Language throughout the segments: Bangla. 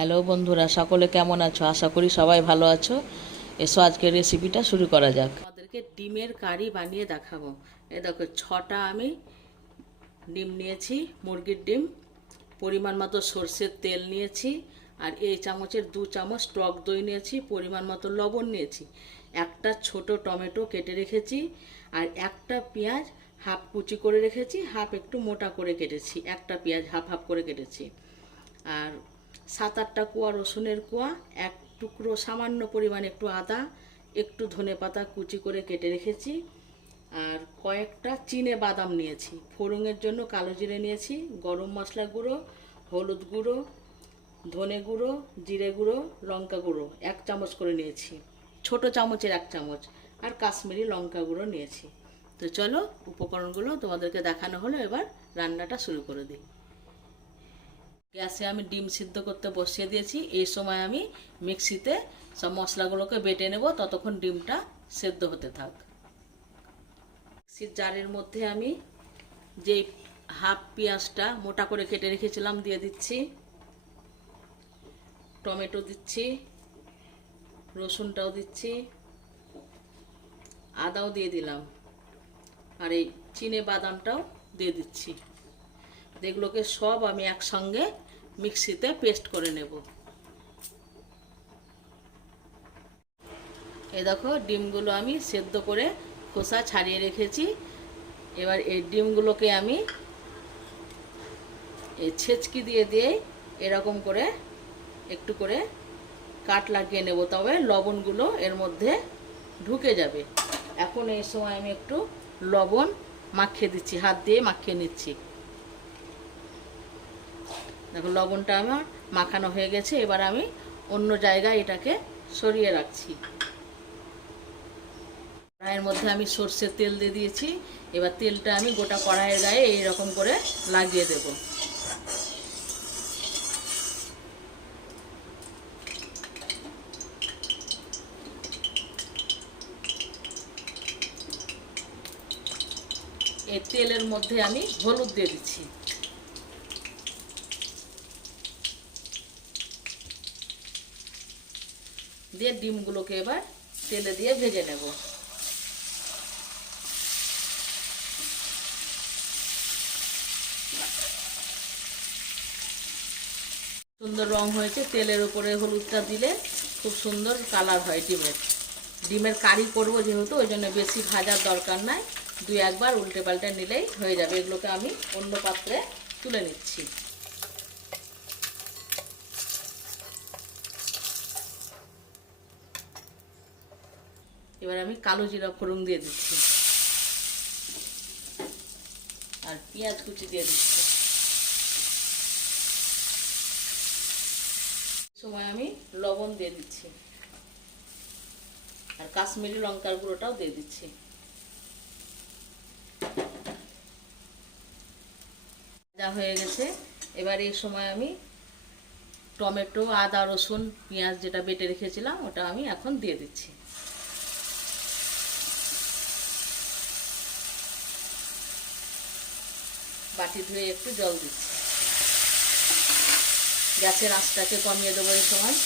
হ্যালো বন্ধুরা, সকলে কেমন আছো? আশা করি সবাই ভালো আছো। এসো আজকের রেসিপিটা শুরু করা যাক। আমাদেরকে ডিমের কারি বানিয়ে দেখাবো। এ দেখো, ছটা আমি ডিম নিয়েছি, মুরগির ডিম, পরিমাণ মতো সর্ষের তেল নিয়েছি, আর এই চামচের দু চামচ টক দই নিয়েছি, পরিমাণ মতো লবণ নিয়েছি। একটা ছোট টমেটো কেটে রেখেছি, আর একটা পেঁয়াজ হাফ কুচি করে রেখেছি, হাফ একটু মোটা করে কেটেছি। একটা পেঁয়াজ হাফ হাফ করে কেটেছি। আর সাত আটটা কুয়া, রসুনের কুয়া, এক টুকরো সামান্য পরিমাণ একটু আদা, একটু ধনে পাতা কুচি করে কেটে রেখেছি আর কয়েকটা চিনে বাদাম নিয়েছি। ফোড়নের জন্য কালো জিরে নিয়েছি, গরম মশলা গুঁড়ো, হলুদ গুঁড়ো, ধনে গুঁড়ো, জিরে গুঁড়ো, লঙ্কা গুঁড়ো এক চামচ করে নিয়েছি। ছোট চামচের এক চামচ আর কাশ্মীরি লঙ্কা গুঁড়ো নিয়েছি। তো চলো উপকরণগুলো তোমাদেরকে দেখানো হলো, এবার রান্নাটা শুরু করে দিই। গ্যাসে আমি ডিম সিদ্ধ করতে বসিয়ে দিয়েছি। এই সময় আমি মিক্সিতে সব মশলাগুলোকে বেটে নেব, ততক্ষণ ডিমটা সেদ্ধ হতে থাক। মিক্সির জারের মধ্যে আমি যে হাফ পেঁয়াজটা মোটা করে কেটে রেখেছিলাম দিয়ে দিচ্ছি। টমেটো দিচ্ছি, রসুনটাও দিচ্ছি, আদাও দিয়ে দিলাম। আর এই চিনে বাদামটাও দিয়ে দিচ্ছি। এগুলোকে সব আমি একসঙ্গে মিক্সিতে পেস্ট করে নেব। এই দেখো, ডিমগুলো আমি সেদ্ধ করে খোসা ছাড়িয়ে রেখেছি। এবার এই ডিমগুলোকে আমি এই ছেচকি দিয়ে দিয়ে এরকম করে একটু করে কাট লাগিয়ে নেব, তবে লবণগুলো এর মধ্যে ঢুকে যাবে। এখন এই সময় আমি একটু লবণ মাখিয়ে দিচ্ছি, হাত দিয়ে মাখিয়ে নিচ্ছি। দেখো, লবণটা আমার মাখানো হয়ে গেছে, এবার আমি অন্য জায়গায় এটাকে সরিয়ে রাখছি। কড়াইয়ের মধ্যে আমি সর্ষের তেল দিয়ে দিয়েছি, এবার তেলটা আমি গোটা কড়াইয়ের গায়ে এইরকম করে লাগিয়ে দেব। এই তেলের মধ্যে আমি হলুদ দিয়ে দিচ্ছি। দিয়ে ডিমগুলোকে এবার তেলে দিয়ে ভেজে নেব। সুন্দর রং হয়েছে, তেলের উপরে হলুদটা দিলে খুব সুন্দর কালার হয় ডিমের। ডিমের কারি করব যেহেতু, ওই জন্য বেশি ভাজার দরকার নাই। দুই একবার উল্টে পাল্টে নিলেই হয়ে যাবে। এগুলোকে আমি অন্য পাত্রে তুলে নিচ্ছি। এবার আমি কালো জিরা ফোড়ন দিয়ে দিচ্ছি। আর পেঁয়াজ কুচি দিয়ে দিচ্ছি। সময় আমি লবণ দিয়ে দিচ্ছি। আর কাশ্মীরি লঙ্কার গুঁড়োটাও দিয়ে দিচ্ছি। যা হয়ে গেছে। এবার এই সময় আমি টমেটো, আদা, রসুন, পেঁয়াজ যেটা বেটে রেখেছিলাম, ওটা আমি এখন দিয়ে দিচ্ছি। বাটি ধুয়ে একটু জল দিচ্ছি। গ্যাসের আঁচটাকে কমিয়ে দেবো এই সময়।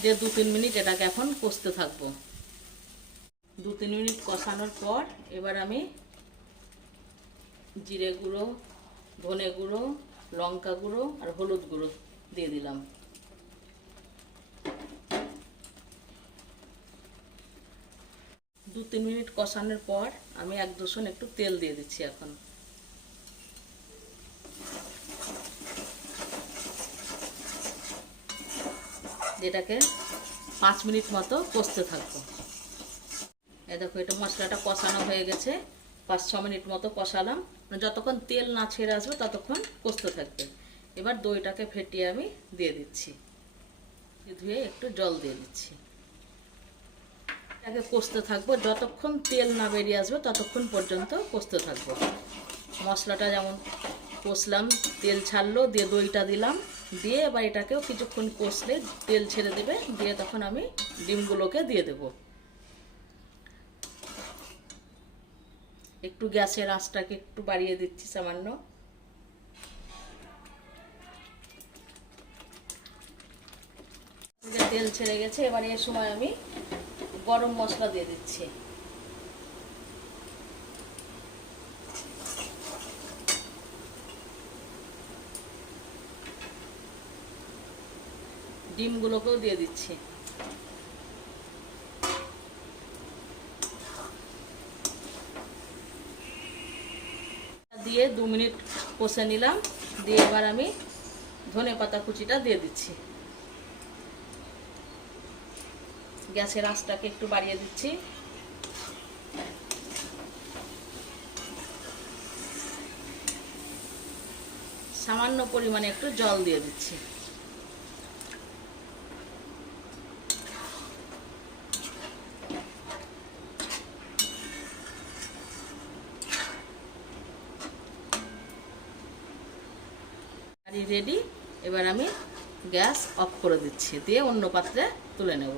দিয়ে দু তিন মিনিট এটাকে এখন কষতে থাকব। দু তিন মিনিট কষানোর পর এবার আমি জিরে গুঁড়ো, ধনে গুঁড়ো, লঙ্কা গুঁড়ো আর হলুদ গুঁড়ো দিয়ে দিলাম। দু তিন মিনিট কষানোর পর আমি এক দূষণ একটু তেল দিয়ে দিচ্ছি এখন। যেটাকে পাঁচ মিনিট মতো কষতে থাকব। এ দেখো, এটা মশলাটা কষানো হয়ে গেছে। পাঁচ, ছ মিনিট মতো কষালাম। যতক্ষণ তেল না ছেড়ে আসবে, ততক্ষণ কষতে থাকবে। এবার দইটাকে ফেটিয়ে আমি দিয়ে দিচ্ছি। ধুয়ে একটু জল দিয়ে দিচ্ছি। এটাকে কষতে থাকব, যতক্ষণ তেল না বেরিয়ে আসবে ততক্ষণ পর্যন্ত কষতে থাকব। মশলাটা যেমন কষলাম, তেল ছাড়লো, দিয়ে দইটা দিলাম, দিয়ে এবার এটাকেও কিছুক্ষণ কষলে তেল ছেড়ে দেবে, দিয়ে তখন আমি ডিমগুলোকে দিয়ে দেব। একটু গ্যাসের আঁচটাকে একটু বাড়িয়ে দিচ্ছি সামান্য। তেল ছেড়ে গেছে, এবার এ সময় আমি গরম মশলা দিয়ে দিচ্ছি। ডিমগুলোকেও দিয়ে দিচ্ছি। দিয়ে দু মিনিট কষে নিলাম। দিয়ে এবার আমি ধনে পাতা কুচিটা দিয়ে দিচ্ছি। গ্যাসের আঁচটাকে একটু বাড়িয়ে দিচ্ছি। সামান্য পরিমাণে একটু জল দিয়ে দিচ্ছি। রেডি এবার আমি গ্যাস অফ করে দিচ্ছি, দিয়ে অন্য পাত্রে তুলে নেব।